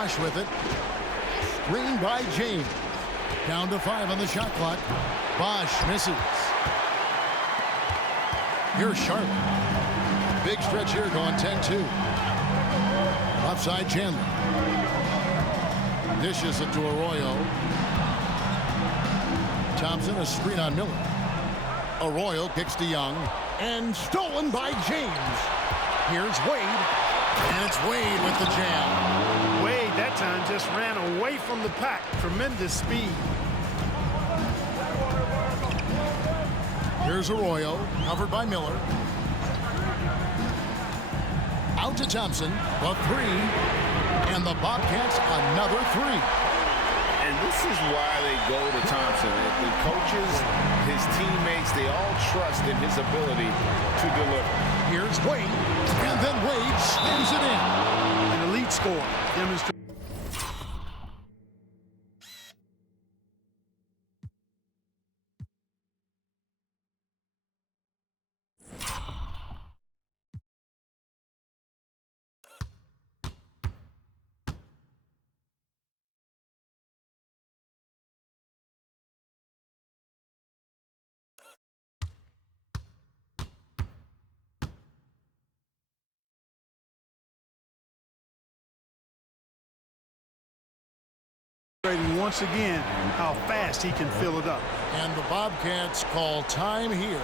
Bosch with it. Screen by James. Down to 5 on the shot clock. Bosch misses. Here's Charlotte. Big stretch here going 10-2. Offside Chandler. Dishes it to Arroyo. Thompson, a screen on Miller. Arroyo kicks to Young. And stolen by James. Here's Wade. And it's Wade with the jam. Wade that time just ran away from the pack. Tremendous speed. Here's Arroyo, covered by Miller. Out to Thompson, the three. And the Bobcats another three. And this is why they go to Thompson. The coaches, his teammates, they all trust in his ability to deliver. Here's Wade, and then Wade slams it in. An elite score. Demonstrates. Once again, how fast he can fill it up. And the Bobcats call time here.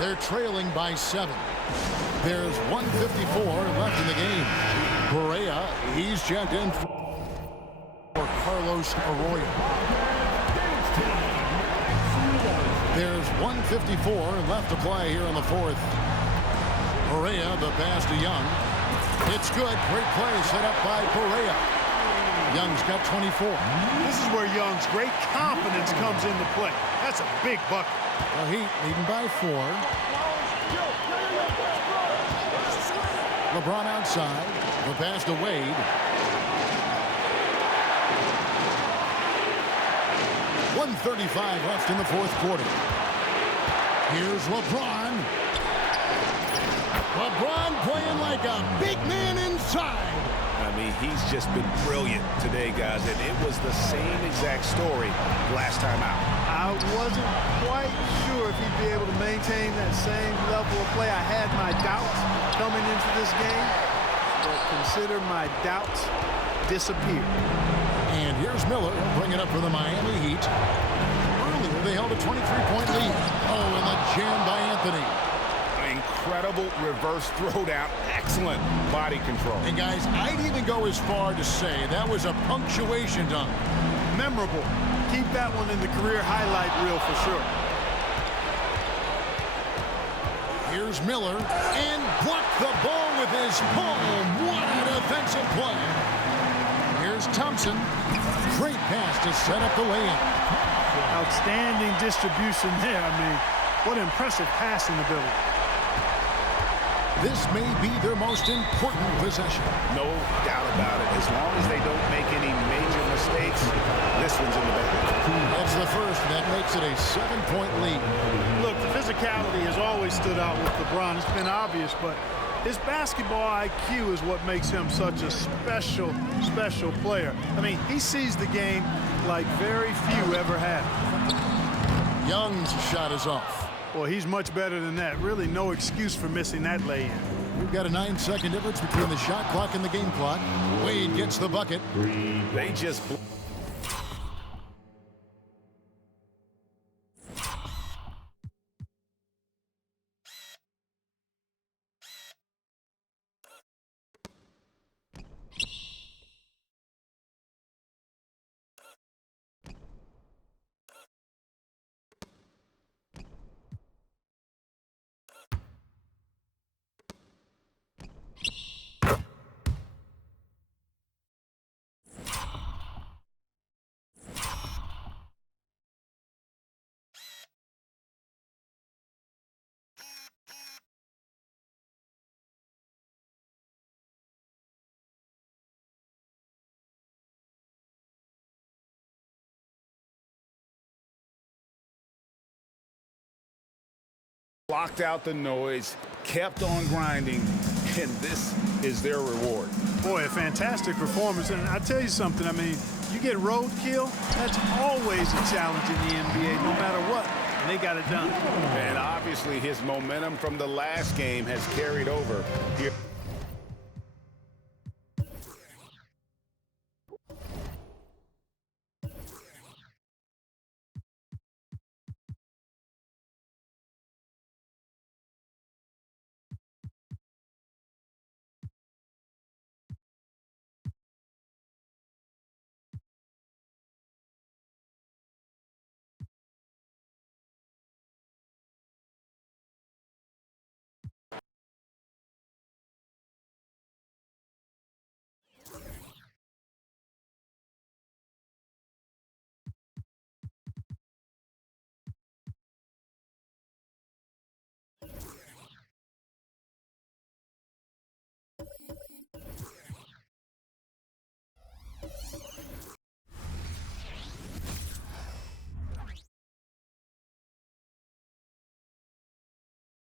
They're trailing by 7. There's 1:54 left in the game. Correa, he's checked in for Carlos Arroyo. There's 1:54 left to play here in the fourth. Correa, the pass to Young. It's good. Great play set up by Correa. Young's got 24. This is where Young's great confidence comes into play. That's a big bucket. The Heat leading by 4. LeBron outside. The pass to Wade. 1:35 left in the fourth quarter. Here's LeBron. LeBron playing like a big man inside. I mean, he's just been brilliant today, guys, and it was the same exact story last time out. I wasn't quite sure if he'd be able to maintain that same level of play. I had my doubts coming into this game, but consider my doubts disappeared. And here's Miller bringing up for the Miami Heat. Earlier, they held a 23-point lead. Oh, and the jam by Anthony. Incredible reverse throwdown. Excellent body control. And, guys, I'd even go as far to say that was a punctuation dunk. Memorable. Keep that one in the career highlight reel for sure. Here's Miller, and blocked the ball with his palm. What a defensive play. Here's Thompson. Great pass to set up the lay-in. Outstanding distribution there. I mean, what impressive passing ability. This may be their most important possession. No doubt about it. As long as they don't make any major mistakes, this one's in the bag. That's the first, and that makes it a 7-point lead. Look, the physicality has always stood out with LeBron. It's been obvious, but his basketball IQ is what makes him such a special player. I mean, he sees the game like very few ever have. Young's shot is off. Well, he's much better than that. Really no excuse for missing that lay-in. We've got a 9-second difference between the shot clock and the game clock. Wade gets the bucket. They just... blocked out the noise, kept on grinding, and this is their reward. Boy, a fantastic performance. And I tell you something, I mean, you get roadkill, that's always a challenge in the NBA, no matter what. And they got it done. And obviously his momentum from the last game has carried over here.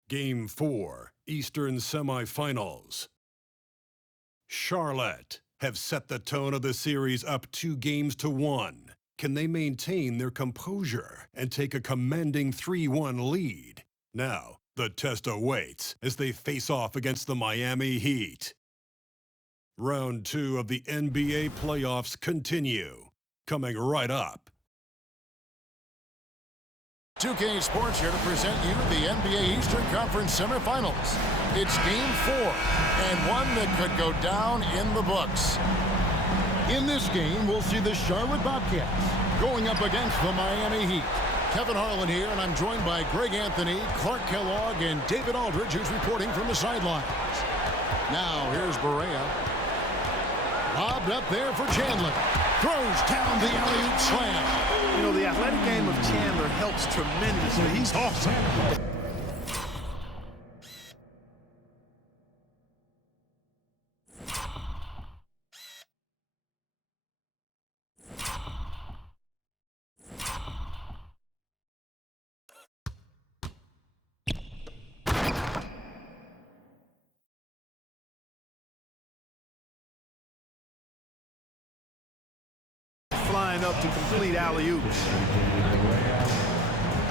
Game 4, Eastern Semifinals. Charlotte have set the tone of the series up 2-1. Can they maintain their composure and take a commanding 3-1 lead? Now, the test awaits as they face off against the Miami Heat. Round 2 of the NBA playoffs continue. Coming right up. 2K Sports here to present you the NBA Eastern Conference semifinals. It's Game 4, and one that could go down in the books. In this game, we'll see the Charlotte Bobcats going up against the Miami Heat. Kevin Harlan here, and I'm joined by Greg Anthony, Clark Kellogg, and David Aldridge, who's reporting from the sidelines. Now, here's Barea. Lobbed up there for Chandler. Throws down the alley-oop slam. You know, the athletic game of Chandler helps tremendously. He's awesome. Flying up to complete alley-oops.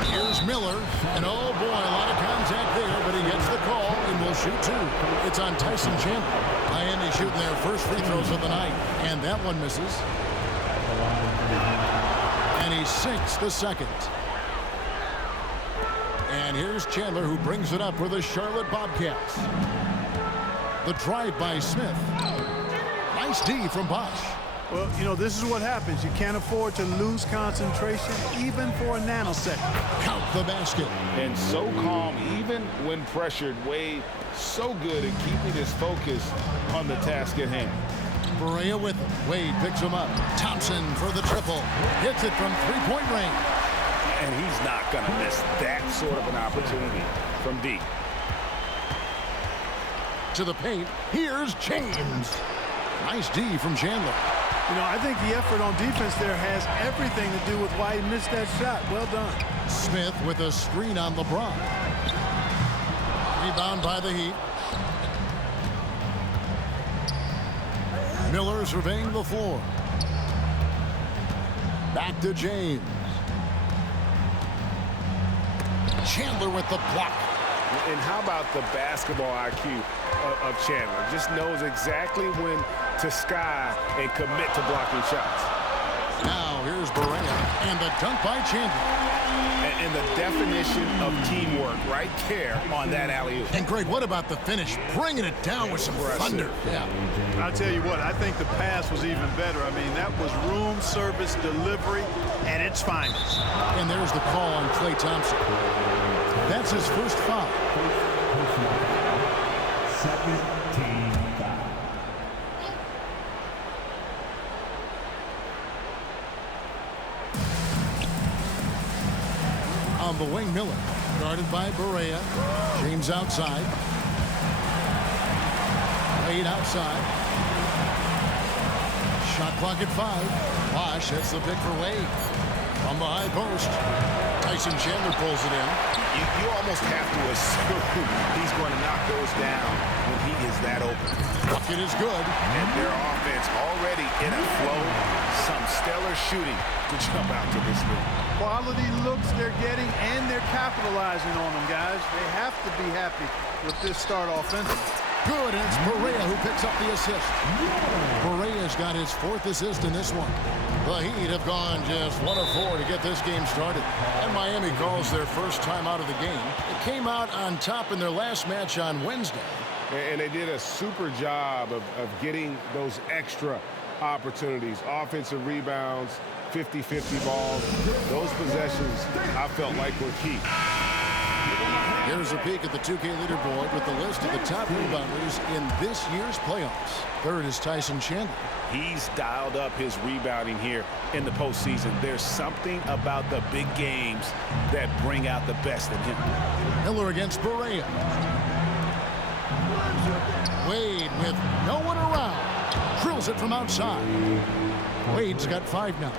Here's Miller, and oh boy, a lot of contact there, but he gets the call and will shoot 2. It's on Tyson Chandler. Miami shooting their first free throws of the night, and that one misses. And he sinks the second. And here's Chandler, who brings it up for the Charlotte Bobcats. The drive by Smith. Nice D from Bosch. Well, you know, this is what happens. You can't afford to lose concentration even for a nanosecond. Count the basket. And so calm, even when pressured. Wade so good at keeping his focus on the task at hand. Barea with him. Wade picks him up. Thompson for the triple. Hits it from three-point range. And he's not going to miss that sort of an opportunity from deep. To the paint. Here's James. Nice D from Chandler. You know, I think the effort on defense there has everything to do with why he missed that shot. Well done. Smith with a screen on LeBron. Rebound by the Heat. Miller surveying the floor. Back to James. Chandler with the block. And how about the basketball IQ of Chandler? Just knows exactly when to sky and commit to blocking shots. Now here's Barea and the dunk by Chandler. And the definition of teamwork right there on that alley-oop. And Greg, what about the finish? Bringing it down with some thunder. Yeah. I'll tell you what, I think the pass was even better. I mean, that was room service delivery at its finest. And there's the call on Klay Thompson. That's his first foul. Second team foul. On the wing, Miller. Guarded by Barea. James outside. Wade outside. Shot clock at 5. Bosch, that's the pick for Wade. From the high post. Tyson Chandler pulls it in. You almost have to assume he's going to knock those down when he is that open. Bucket is good. And their offense already in a flow. Some stellar shooting to jump out to this lead. Quality looks they're getting, and they're capitalizing on them, guys. They have to be happy with this start offensively. Good, and it's Barea who picks up the assist. Barea's got his 4th assist in this one. The Heat have gone just 1 of 4 to get this game started. And Miami calls their first time out of the game. It came out on top in their last match on Wednesday. And they did a super job of getting those extra opportunities. Offensive rebounds, 50-50 balls. Those possessions, I felt like were key. Here's a peek at the 2K leaderboard with the list of the top rebounders in this year's playoffs. 3rd is Tyson Chandler. He's dialed up his rebounding here in the postseason. There's something about the big games that bring out the best in him. Miller against Barea. Wade with no one around. Drills it from outside. Wade's got 5 now.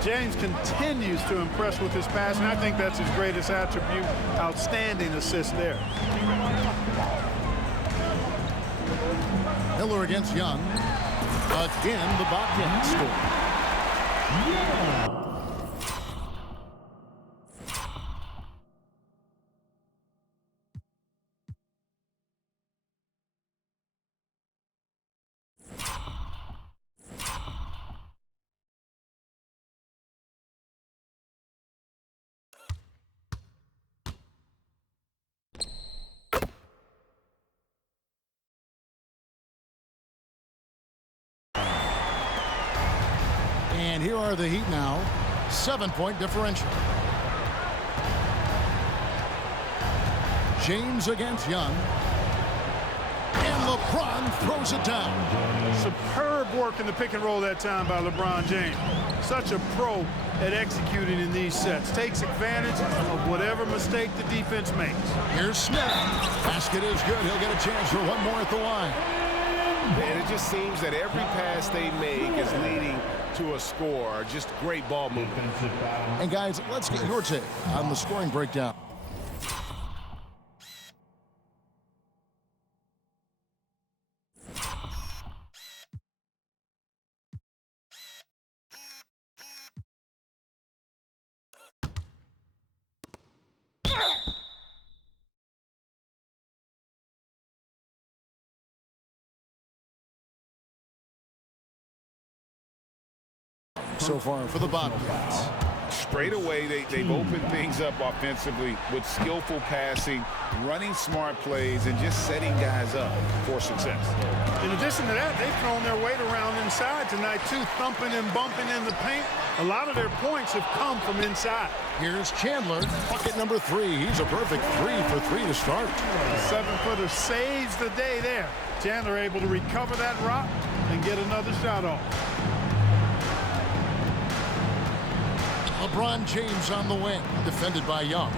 James continues to impress with his passing. I think that's his greatest attribute. Outstanding assist there. Miller against Young. Again, the Bobcats score. And here are the Heat now. 7-point differential. James against Young. And LeBron throws it down. Superb work in the pick and roll that time by LeBron James. Such a pro at executing in these sets. Takes advantage of whatever mistake the defense makes. Here's Smith. Basket is good. He'll get a chance for one more at the line. And it just seems that every pass they make is leading to a score. Just great ball movement. And guys, let's get your take on the scoring breakdown. So far for the Bobcats. Straight away, they've opened things up offensively with skillful passing, running smart plays, and just setting guys up for success. In addition to that, they've thrown their weight around inside tonight, too, thumping and bumping in the paint. A lot of their points have come from inside. Here's Chandler, bucket number 3. He's a perfect 3 for 3 to start. The 7-footer saves the day there. Chandler able to recover that rock and get another shot off. LeBron James on the wing, defended by Young.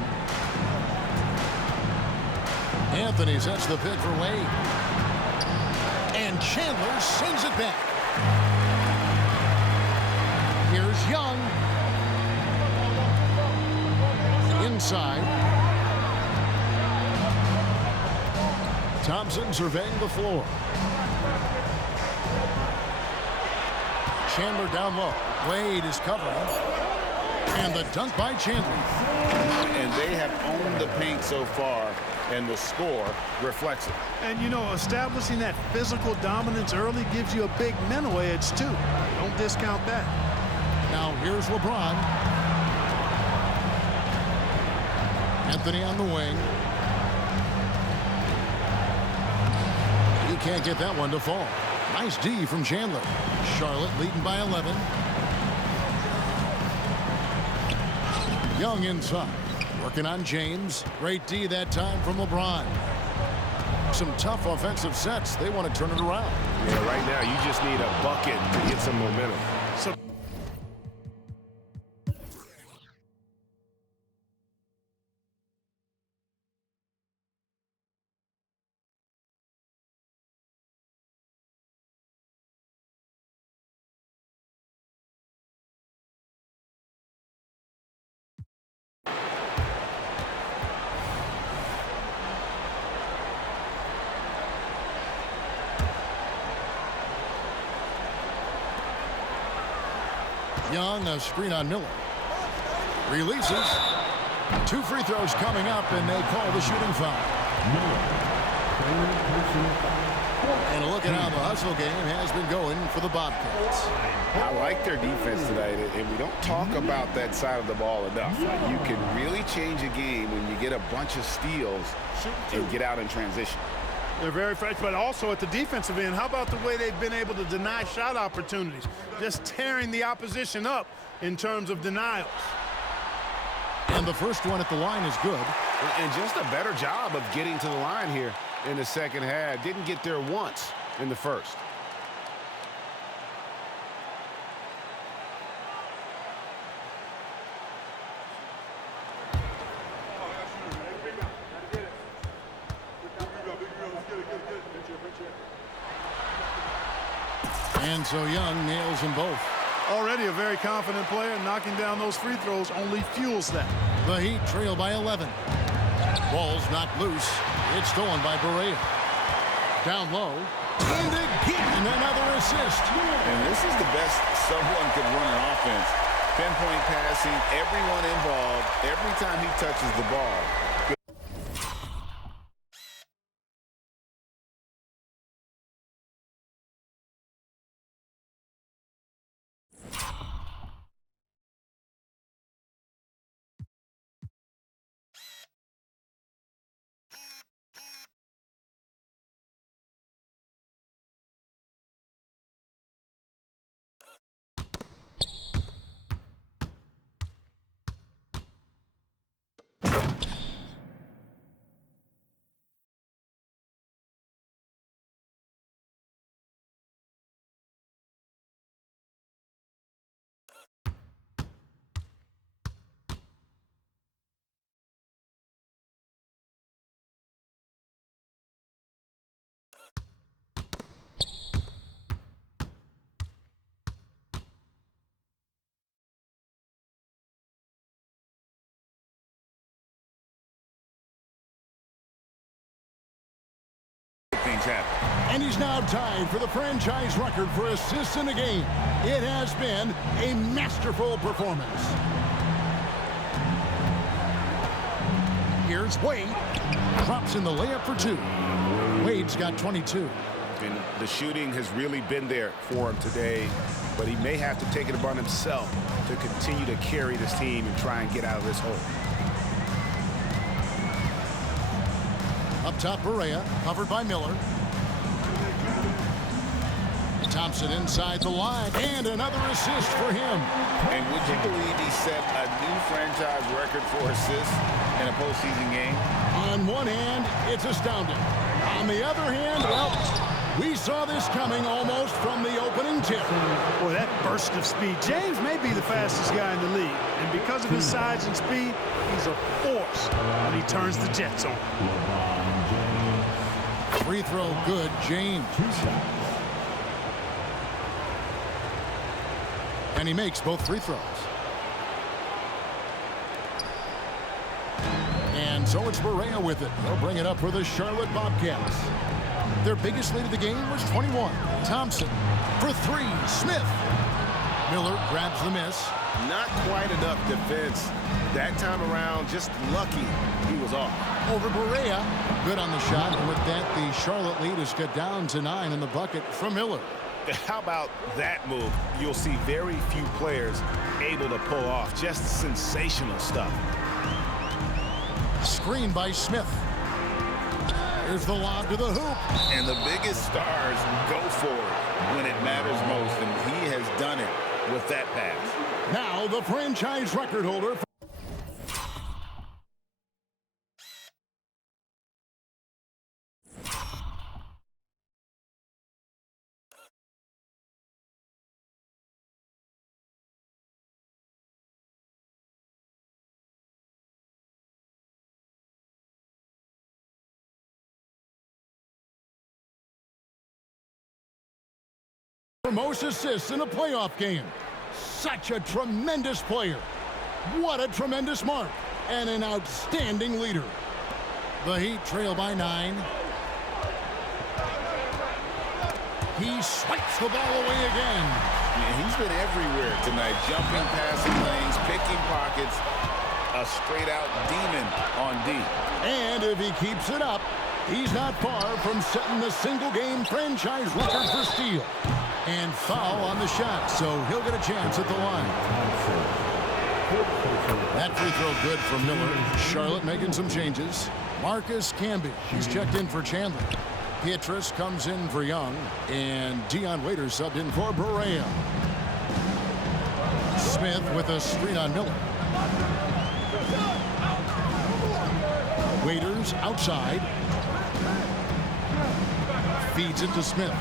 Anthony sets the pick for Wade. And Chandler sends it back. Here's Young. Inside. Thompson surveying the floor. Chandler down low. Wade is covering. And the dunk by Chandler. And they have owned the paint so far, and the score reflects it. And, you know, establishing that physical dominance early gives you a big mental edge, too. Don't discount that. Now here's LeBron. Anthony on the wing. He can't get that one to fall. Nice D from Chandler. Charlotte leading by 11. Young inside, working on James. Great D that time from LeBron. Some tough offensive sets. They want to turn it around. Yeah, right now you just need a bucket to get some momentum. So Young, a screen on Miller. Releases. 2 free throws coming up, and they call the shooting foul. And a look at how the hustle game has been going for the Bobcats. I like their defense tonight, and we don't talk about that side of the ball enough. You can really change a game when you get a bunch of steals and get out in transition. They're very fresh, but also at the defensive end, how about the way they've been able to deny shot opportunities? Just tearing the opposition up in terms of denials. And the first one at the line is good. And just a better job of getting to the line here in the second half. Didn't get there once in the first. And so Young nails them both. Already a very confident player. Knocking down those free throws only fuels that. The Heat trail by 11. Ball's knocked loose. It's stolen by Barea. Down low. And again, another assist. And this is the best someone could run an offense. Pinpoint passing, everyone involved, every time he touches the ball. Things happen. And he's now tied for the franchise record for assists in a game. It has been a masterful performance. Here's Wade. Drops in the layup for 2. Wade's got 22. And the shooting has really been there for him today, but he may have to take it upon himself to continue to carry this team and try and get out of this hole. Up top, Barea, covered by Miller. Thompson inside the line, and another assist for him. And would you believe he set a new franchise record for assists in a postseason game? On one hand, it's astounding. On the other hand, well, we saw this coming almost from the opening tip. Boy, that burst of speed. James may be the fastest guy in the league, and because of his size and speed, he's a force when he turns the jets on. Free throw good, James. And he makes both free throws. And so it's Barea with it. They'll bring it up for the Charlotte Bobcats. Their biggest lead of the game was 21. Thompson for 3. Smith. Miller grabs the miss. Not quite enough defense that time around. Just lucky he was off. Over Barea. Good on the shot. And with that, the Charlotte lead is cut down to 9 in the bucket from Miller. How about that move? You'll see very few players able to pull off just sensational stuff. Screen by Smith. Here's the lob to the hoop. And the biggest stars go for it when it matters most, and he has done it with that pass. Now the franchise record holder. For most assists in a playoff game. Such a tremendous player. What a tremendous mark. And an outstanding leader. The Heat trail by 9. He swipes the ball away again. Yeah, he's been everywhere tonight. Jumping, passing lanes, picking pockets. A straight-out demon on D. And if he keeps it up, he's not far from setting the single-game franchise record for steal. And foul on the shot, so he'll get a chance at the line. That free throw good from Miller. Charlotte making some changes. Marcus Camby, he's checked in for Chandler. Pietrus comes in for Young. And Dion Waiters subbed in for Barea. Smith with a screen on Miller. Waiters outside. Feeds it to Smith.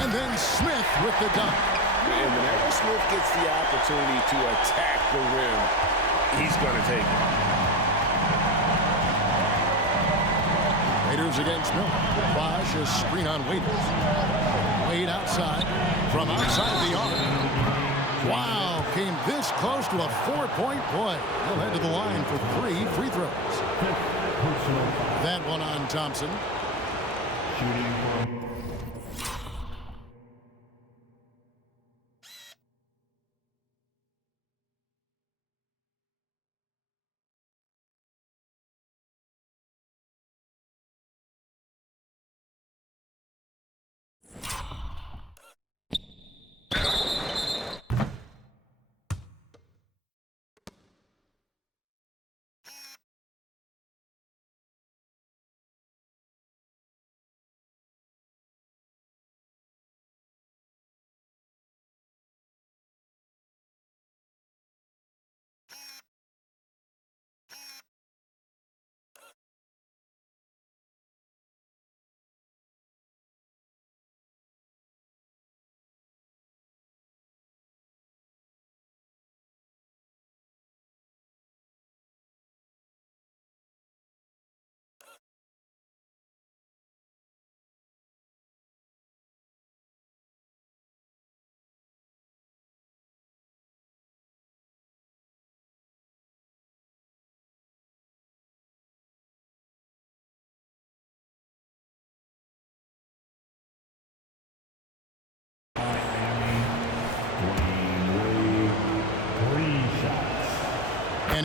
And then Smith with the dunk. And whenever Smith gets the opportunity to attack the rim, he's going to take it. Waiters against Miller. Bosch a screen on Waiters. Wade outside. From outside the arc. Wow, came this close to a 4-point play. He'll head to the line for 3 free throws. That one on Thompson. Shooting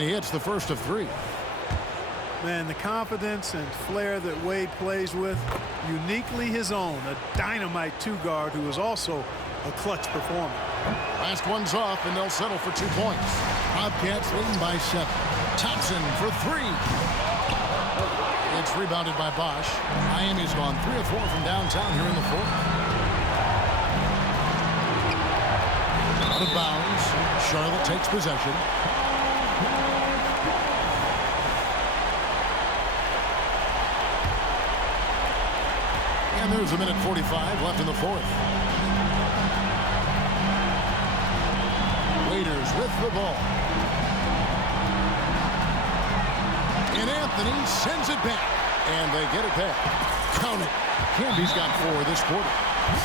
And he hits the first of 3. Man, the confidence and flair that Wade plays with, uniquely his own. A dynamite 2-guard who is also a clutch performer. Last one's off, and they'll settle for 2 points. Bobcats leading by 7. Thompson for 3. It's rebounded by Bosch. Miami's gone 3 of 4 from downtown here in the 4th. Out of bounds. Charlotte takes possession. And there's a minute 45 left in the 4th. Waiters with the ball. And Anthony sends it back. And they get it back. Count it. Camby's got 4 this quarter.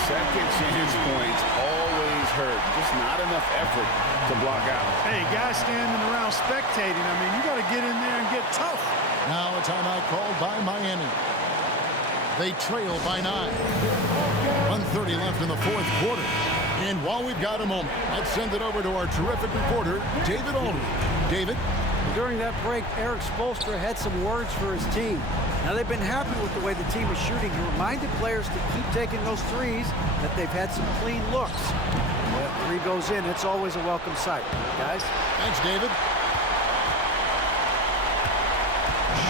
Second chance points always hurt. Just not enough effort to block out. Hey, guys standing around spectating. I mean, you got to get in there and get tough. Now a timeout called by Miami. They trail by 9. 1:30 left in the 4th quarter. And while we've got a moment, let's send it over to our terrific reporter, David Aldridge. David? During that break, Eric Spoelstra had some words for his team. Now, they've been happy with the way the team is shooting. He reminded players to keep taking those threes, that they've had some clean looks. When that 3 goes in, it's always a welcome sight. Guys? Thanks, David.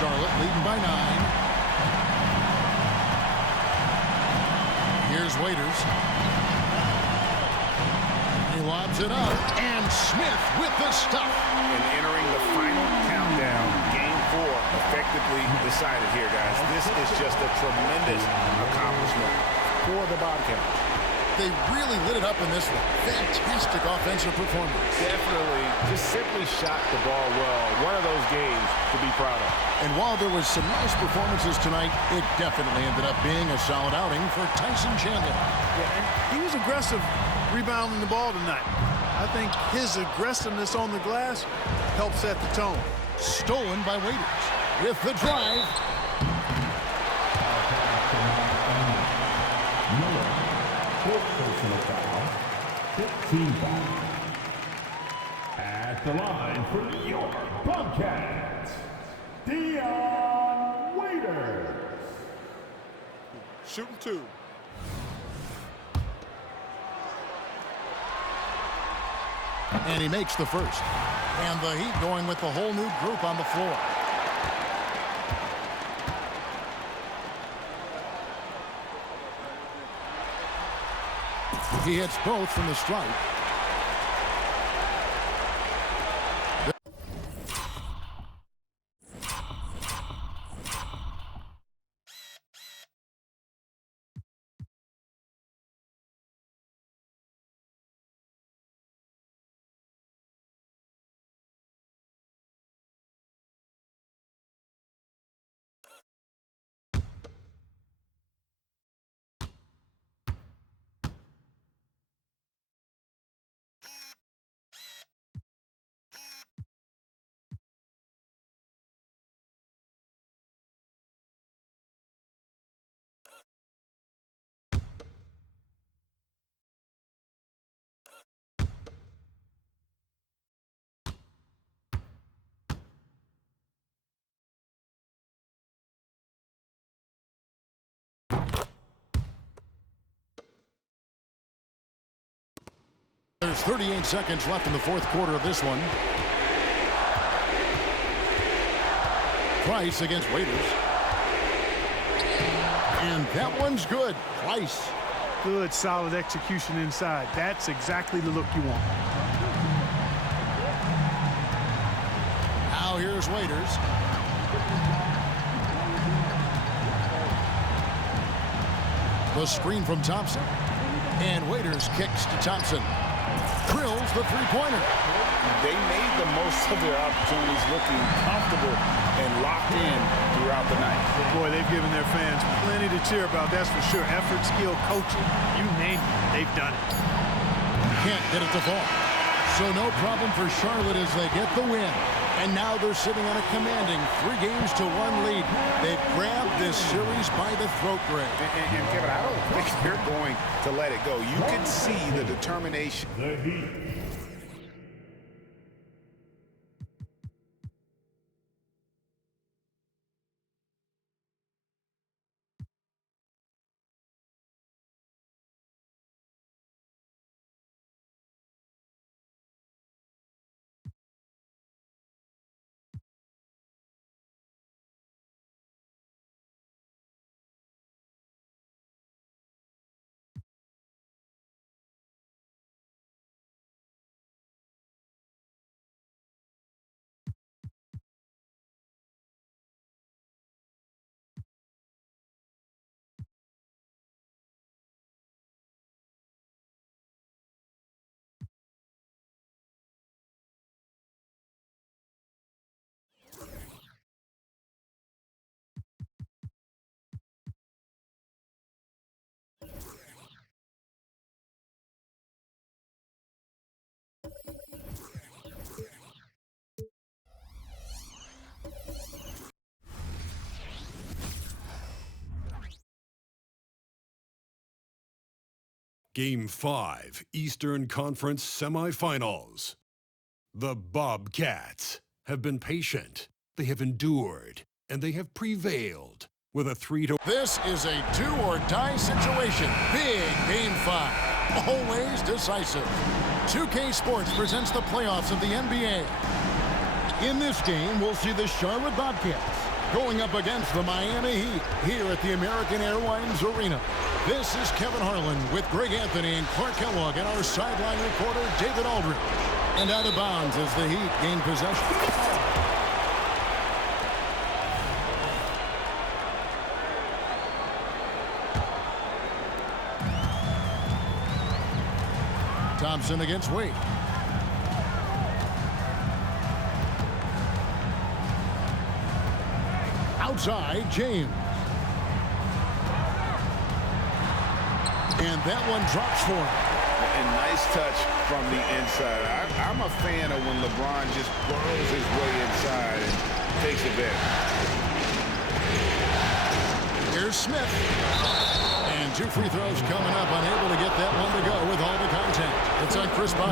Charlotte leading by 9. Here's Waiters. He lobs it up. And Smith with the stuff. And entering the final countdown, game 4 effectively decided here, guys. This is just a tremendous accomplishment for the Bobcats. They really lit it up in this one. Fantastic offensive performance. Definitely just simply shot the ball well. One of those games to be proud of. And while there was some nice performances tonight, it definitely ended up being a solid outing for Tyson Chandler. Yeah, and he was aggressive rebounding the ball tonight. I think his aggressiveness on the glass helped set the tone. Stolen by Waiters. With the drive. personal foul. 15 foul. At the line for New York Bobcats, Dion Waiters. Shooting 2. And he makes the first. And the Heat going with the whole new group on the floor. He hits both from the stripe. There's 38 seconds left in the fourth quarter of this one. Price against Waiters. And that one's good. Price. Good, solid execution inside. That's exactly the look you want. Now here's Waiters. The screen from Thompson. And Waiters kicks to Thompson. Drills the three-pointer. They made the most of their opportunities, looking comfortable and locked in throughout the night. Boy, they've given their fans plenty to cheer about, that's for sure. Effort, skill, coaching, you name it, they've done it. Can't get it to fall. So no problem for Charlotte as they get the win. And now they're sitting on a commanding 3-1 lead. They've grabbed this series by the throat, Greg. And Kevin, I don't think they're going to let it go. You can see the determination. The Heat. Game 5, Eastern Conference Semifinals. The Bobcats have been patient, they have endured, and they have prevailed with a 3-1. This is a do-or-die situation. Big Game 5. Always decisive. 2K Sports presents the playoffs of the NBA. In this game, we'll see the Charlotte Bobcats going up against the Miami Heat here at the American Airlines Arena. This is Kevin Harlan with Greg Anthony and Clark Kellogg and our sideline reporter, David Aldridge. And out of bounds as the Heat gain possession. Thompson against Wade. Outside, James. And that one drops for him. And nice touch from the inside. I'm a fan of when LeBron just burrows his way inside and takes advantage. Here's Smith. And 2 free throws coming up, unable to get that one to go with all the contact. It's on Chris Bosh.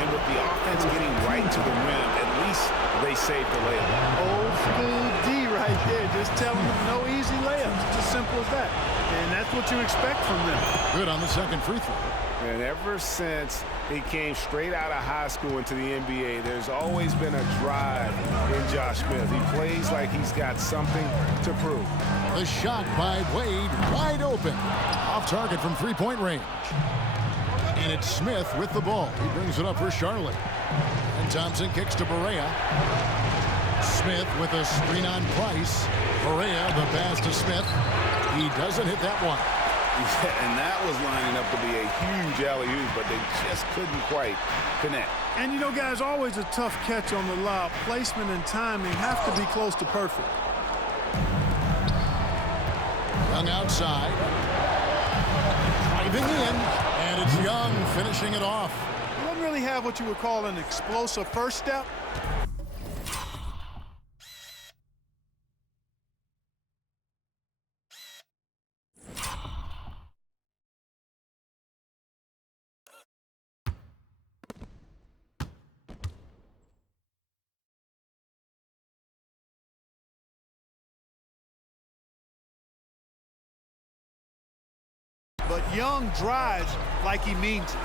And with the offense getting right to the rim, at least they saved the layup. Old school D right there, just telling them no easy layups. It's as simple as that. And that's what you expect from them. Good on the second free throw. And ever since he came straight out of high school into the NBA, there's always been a drive in Josh Smith. He plays like he's got something to prove. The shot by Wade, wide open. Off target from three-point range. And it's Smith with the ball. He brings it up for Charlotte. And Thompson kicks to Barea. Smith with a screen on Price. Barea, the pass to Smith. He doesn't hit that one. Yeah, and that was lining up to be a huge alley-oop, but they just couldn't quite connect. And, you know, guys, always a tough catch on the lob. Placement and timing have to be close to perfect. Young outside. Driving in. And it's Young finishing it off. He doesn't really have what you would call an explosive first step. But Young drives like he means it.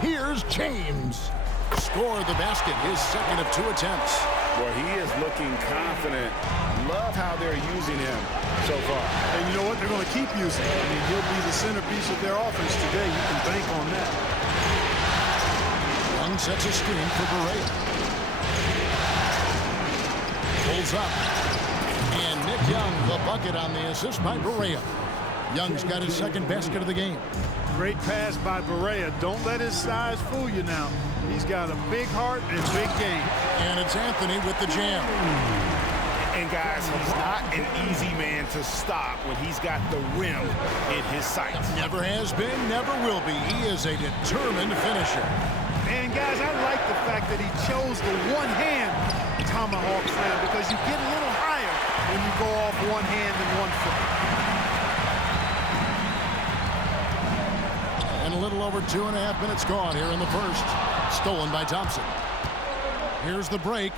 Here's James. Scored the basket, his second of 2 attempts. Well, he is looking confident. Love how they're using him so far. And you know what? They're going to keep using him. I mean, he'll be the centerpiece of their offense today. You can bank on that. Young sets a screen for Barea. Pulls up. And Nick Young, the bucket on the assist by Barea. Young's got his second basket of the game. Great pass by Barea. Don't let his size fool you now. He's got a big heart and big game. And it's Anthony with the jam. And guys, he's not an easy man to stop when he's got the rim in his sights. Never has been, never will be. He is a determined finisher. And guys, I like the fact that he chose the one-hand tomahawk slam because you get a little higher when you go off one hand and 1 foot. And a little over 2.5 minutes gone here in the first. Stolen by Thompson. Here's the break.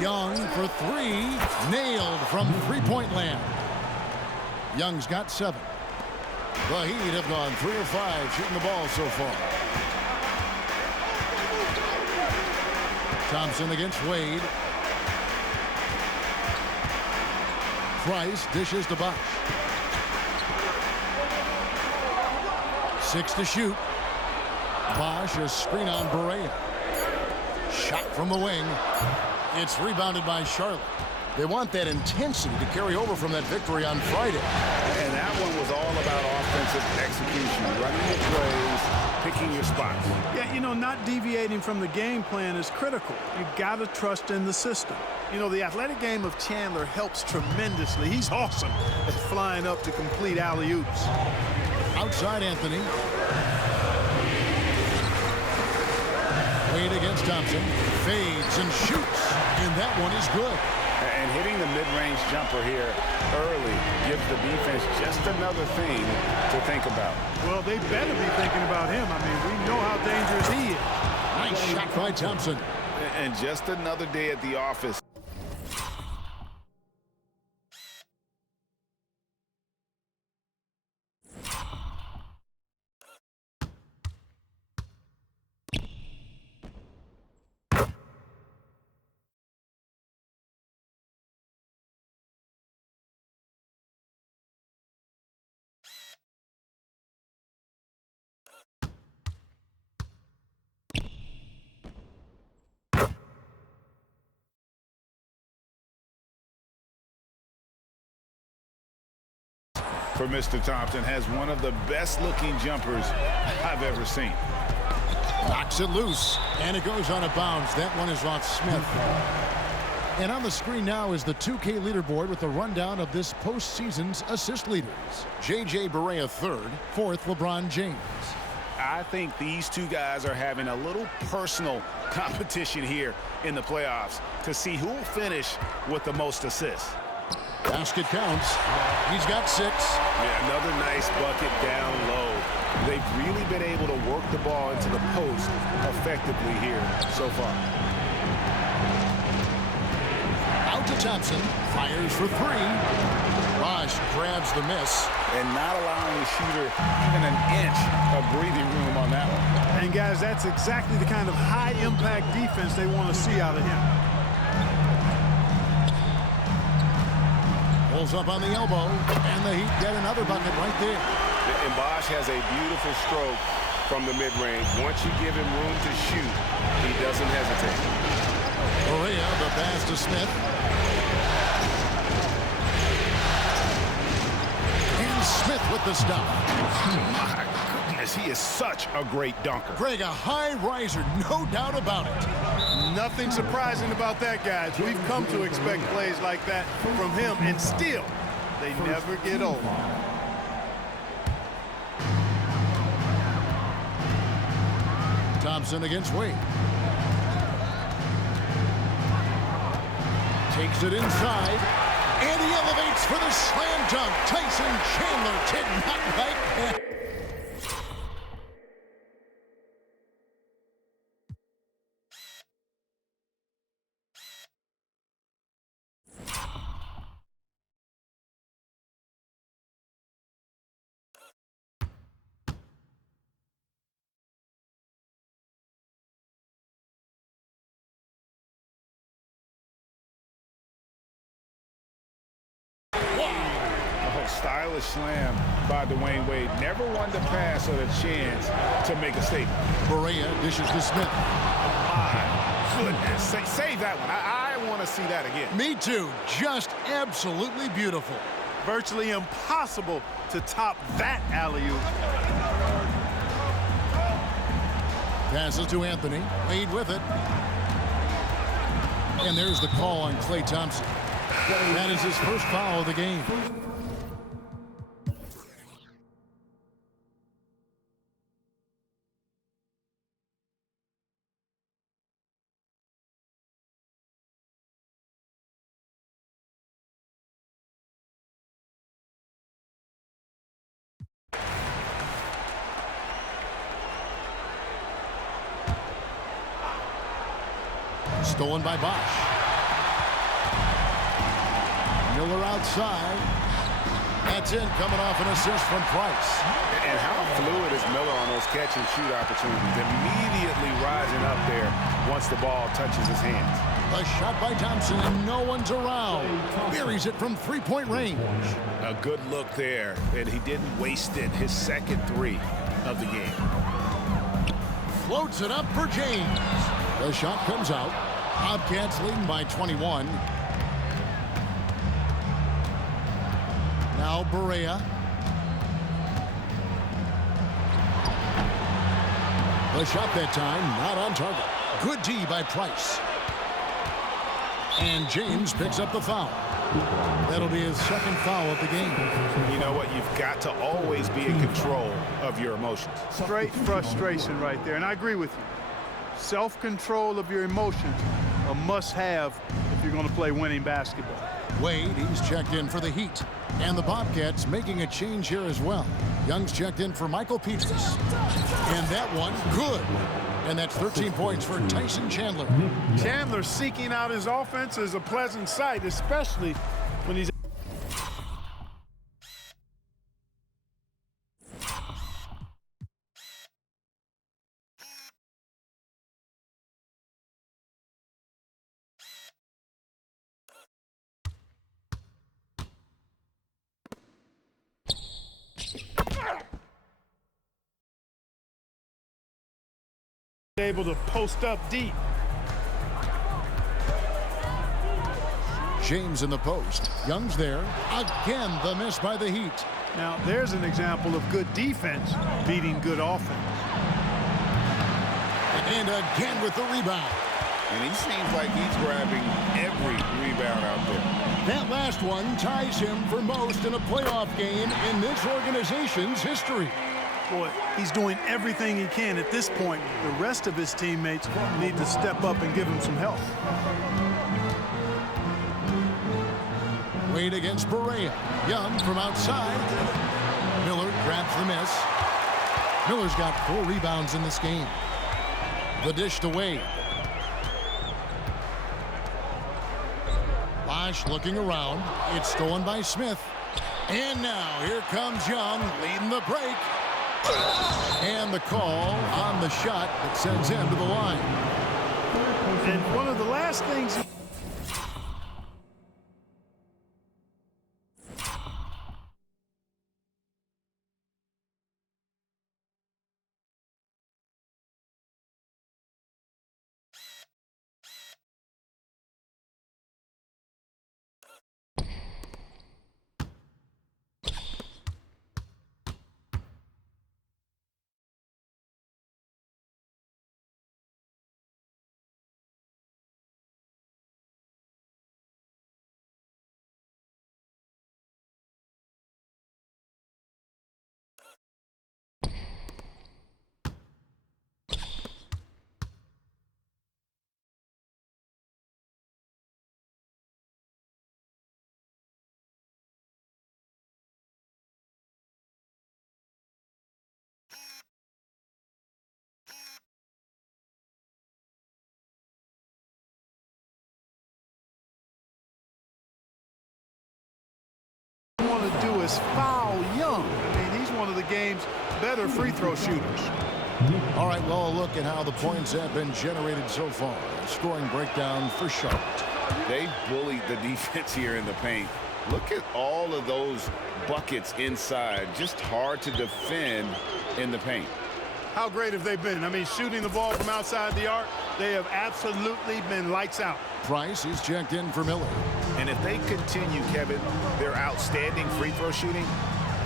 Young for 3. Nailed from three-point land. Young's got 7. The Heat have gone 3 of 5 shooting the ball so far. Thompson against Wade. Price dishes to Bosh. 6 to shoot. Bosh, a screen on Barea. Shot from the wing. It's rebounded by Charlotte. They want that intensity to carry over from that victory on Friday. And that one was all about offensive execution, running the plays, picking your spots. Yeah, you know, not deviating from the game plan is critical. You got to trust in the system. You know, the athletic game of Chandler helps tremendously. He's awesome at flying up to complete alley-oops. Outside Anthony. Wade against Thompson. Fades and shoots. And that one is good. And hitting the mid-range jumper here early gives the defense just another thing to think about. Well, they better be thinking about him. I mean, we know how dangerous he is. Nice shot by Thompson. And just another day at the office. For Mr. Thompson, has one of the best-looking jumpers I've ever seen. Knocks it loose, and it goes on a bounce. That one is off Smith. And on the screen now is the 2K leaderboard with the rundown of this postseason's assist leaders. J.J. Barea third, fourth LeBron James. I think these two guys are having a little personal competition here in the playoffs to see who will finish with the most assists. Basket counts. He's got 6. Yeah, another nice bucket down low. They've really been able to work the ball into the post effectively here so far. Out to Thompson. Fires for 3. Bosch grabs the miss. And not allowing the shooter even an inch of breathing room on that one. And, guys, that's exactly the kind of high-impact defense they want to see out of him. Pulls up on the elbow, and the Heat get another bucket right there. And Bosch has a beautiful stroke from the mid-range. Once you give him room to shoot, he doesn't hesitate. Correa, the pass to Smith. And Smith with the stop. My goodness, he is such a great dunker. Greg, a high riser, no doubt about it. Nothing surprising about that, guys. We've come to expect plays like that from him, and still, they never get old. Thompson against Wade. Takes it inside, and he elevates for the slam dunk. Tyson Chandler did not like that. Stylish slam by Dwayne Wade. Never one to pass or a chance to make a statement. Correa dishes to Smith. My goodness. Save that one. I want to see that again. Me too. Just absolutely beautiful. Virtually impossible to top that alley-oop. Passes to Anthony. Wade with it. And there's the call on Klay Thompson. That is his first foul of the game. Stolen by Bosch. Miller outside. That's in, coming off an assist from Price. And how fluid is Miller on those catch-and-shoot opportunities? Immediately rising up there once the ball touches his hands. A shot by Thompson, and no one's around. Buries it from three-point range. A good look there, and he didn't waste it. His second 3 of the game. Floats it up for James. The shot comes out. Bobcats leading by 21. Now Barea. The shot that time, not on target. Good D by Price. And James picks up the foul. That'll be his second foul of the game. You know what? You've got to always be in control of your emotions. Straight frustration right there, and I agree with you. Self-control of your emotions, a must-have if you're going to play winning basketball. Wade, he's checked in for the Heat. And the Bobcats making a change here as well. Young's checked in for Michael Petras. And that one, good. And that's 13 points for Tyson Chandler. Chandler seeking out his offense is a pleasant sight, especially when he's able to post up deep. James in the post. Young's there. Again, the miss by the Heat. Now, there's an example of good defense beating good offense. And again with the rebound. And he seems like he's grabbing every rebound out there. That last one ties him for most in a playoff game in this organization's history. Boy, he's doing everything he can at this point. The rest of his teammates need to step up and give him some help. Wade against Barea. Young from outside. Miller grabs the miss. Miller's got 4 rebounds in this game. The dish to Wade. Bosh looking around. It's stolen by Smith. And now here comes Young leading the break. And the call on the shot that sends him to the line. And one of the last things want to do is foul Young. I mean, he's one of the game's better free throw shooters. All right, well, a look at how the points have been generated so far. Scoring breakdown for Charlotte. They bullied the defense here in the paint. Look at all of those buckets inside. Just hard to defend in the paint. How great have they been? I mean, shooting the ball from outside the arc, they have absolutely been lights out. Price is checked in for Miller. And if they continue, Kevin, their outstanding free throw shooting,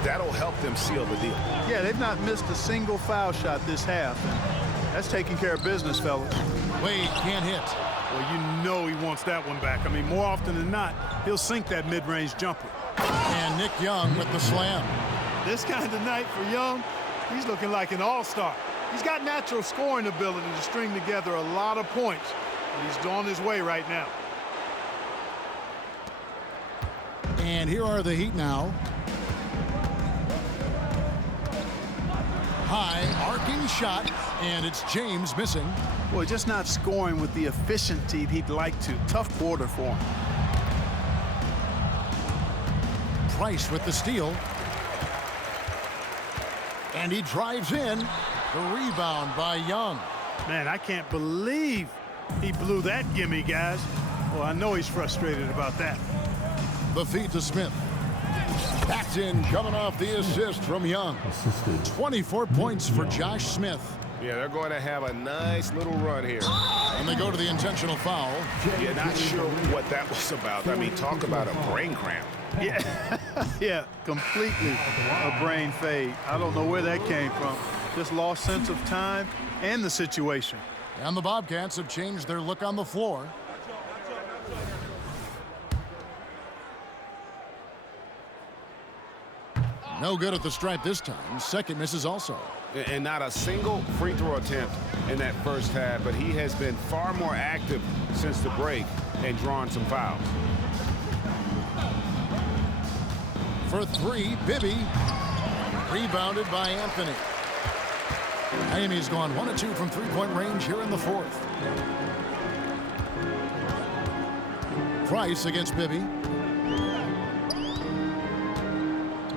that'll help them seal the deal. Yeah, they've not missed a single foul shot this half. And that's taking care of business, fellas. Wade can't hit. Well, you know he wants that one back. I mean, more often than not, he'll sink that mid-range jumper. And Nick Young with the slam. This kind of night for Young, he's looking like an all-star. He's got natural scoring ability to string together a lot of points. And he's on his way right now. And here are the Heat now. High arcing shot, and it's James missing. Boy, just not scoring with the efficiency he'd like to. Tough quarter for him. Price with the steal. And he drives in. The rebound by Young. Man, I can't believe he blew that gimme, guys. Well, I know he's frustrated about that. The feed to Smith. Paxton coming off the assist from Young. 24 points for Josh Smith. Yeah, they're going to have a nice little run here. And they go to the intentional foul. Yeah, not sure what that was about. I mean, talk about a brain cramp. Yeah, yeah, completely a brain fade. I don't know where that came from. Just lost sense of time and the situation. And the Bobcats have changed their look on the floor. No good at the stripe this time. Second misses also. And not a single free throw attempt in that first half, but he has been far more active since the break and drawn some fouls. For 3, Bibby. Rebounded by Anthony. Miami's gone 1 of 2 from three-point range here in the fourth. Price against Bibby.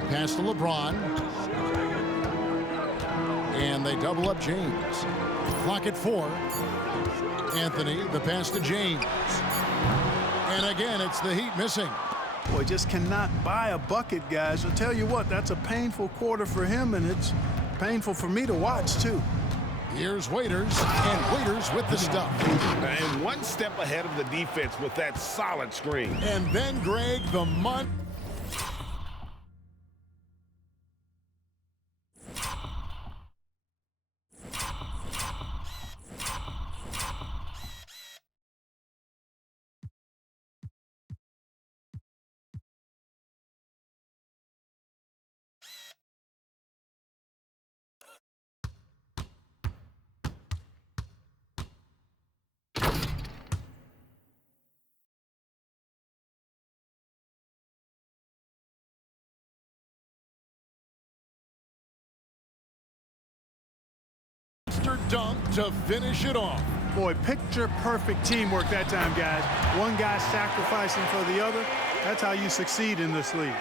Pass to LeBron. And they double up James. Clock at 4. Anthony, the pass to James. And again, it's the Heat missing. Boy, just cannot buy a bucket, guys. I'll tell you what, that's a painful quarter for him, and it's painful for me to watch, too. Here's Waiters, and Waiters with the stuff. And one step ahead of the defense with that solid screen. And then Greg, the month. dunk to finish it off. Boy, picture-perfect teamwork that time, guys. One guy sacrificing for the other. That's how you succeed in this league.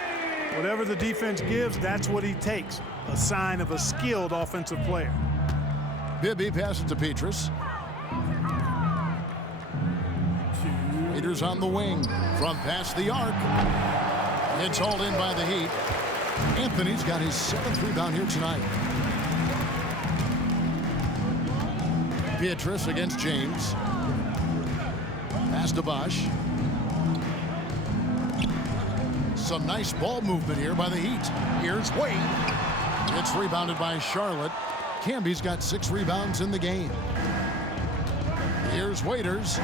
Whatever the defense gives, that's what he takes. A sign of a skilled offensive player. Bibby passes to Petrus. Waiters on the wing from past the arc. It's hauled in by the Heat. Anthony's got his 7th rebound here tonight. Beatrice against James. Pass to Bosch. Some nice ball movement here by the Heat. Here's Wade. It's rebounded by Charlotte. Camby's got 6 rebounds in the game. Here's Waiters.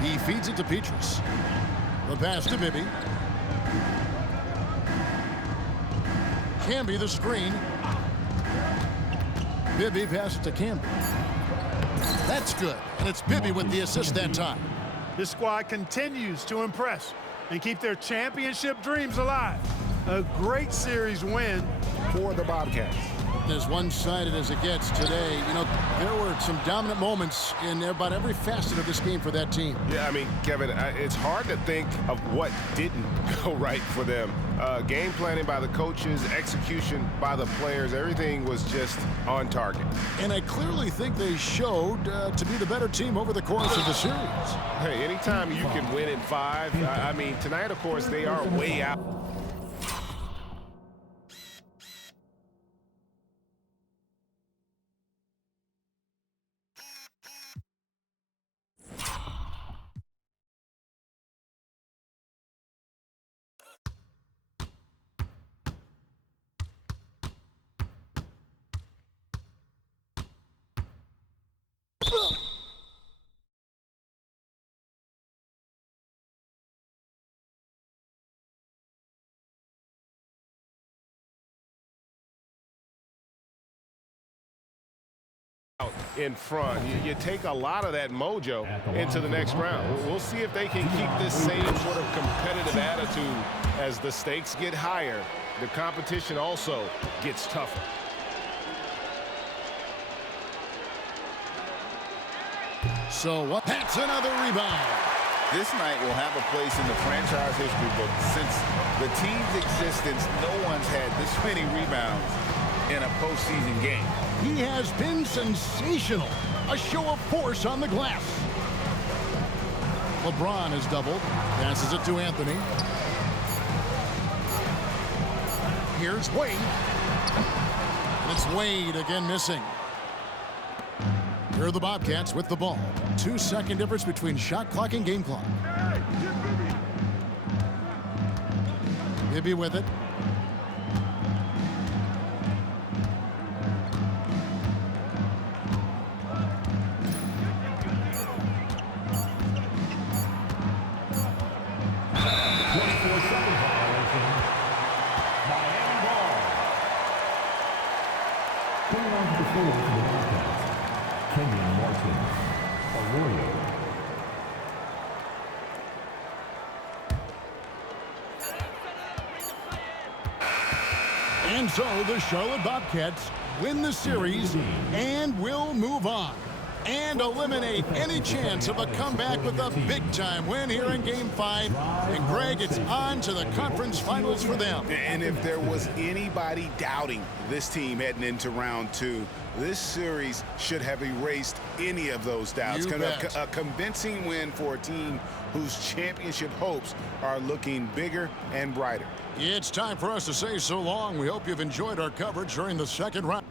He feeds it to Petrus. The pass to Bibby. Camby the screen. Bibby passes to Camby. That's good. And it's Bibby with the assist that time. This squad continues to impress and keep their championship dreams alive. A great series win For the Bobcats. As one-sided as it gets today, you know, there were some dominant moments in about every facet of this game for that team. Yeah, I mean, Kevin, it's hard to think of what didn't go right for them. Game planning by the coaches, execution by the players, everything was just on target. And I clearly think they showed to be the better team over the course of the series. Hey, anytime you can win in 5, I mean, tonight, of course, they are way out. In front. You take a lot of that mojo into the next round. We'll see if they can keep this same sort of competitive attitude as the stakes get higher. The competition also gets tougher. So what? That's another rebound. This night will have a place in the franchise history book. Since the team's existence, no one's had this many rebounds in a postseason game. He has been sensational. A show of force on the glass. LeBron has doubled. Passes it to Anthony. Here's Wade. And it's Wade again missing. Here are the Bobcats with the ball. 2-second difference between shot clock and game clock. Bibby with it. And so the Charlotte Bobcats win the series and will move on and eliminate any chance of a comeback with a big-time win here in Game 5. And, Greg, it's on to the conference finals for them. And if there was anybody doubting this team heading into round 2, this series should have erased any of those doubts. A convincing win for a team whose championship hopes are looking bigger and brighter. It's time for us to say so long. We hope you've enjoyed our coverage during the second round.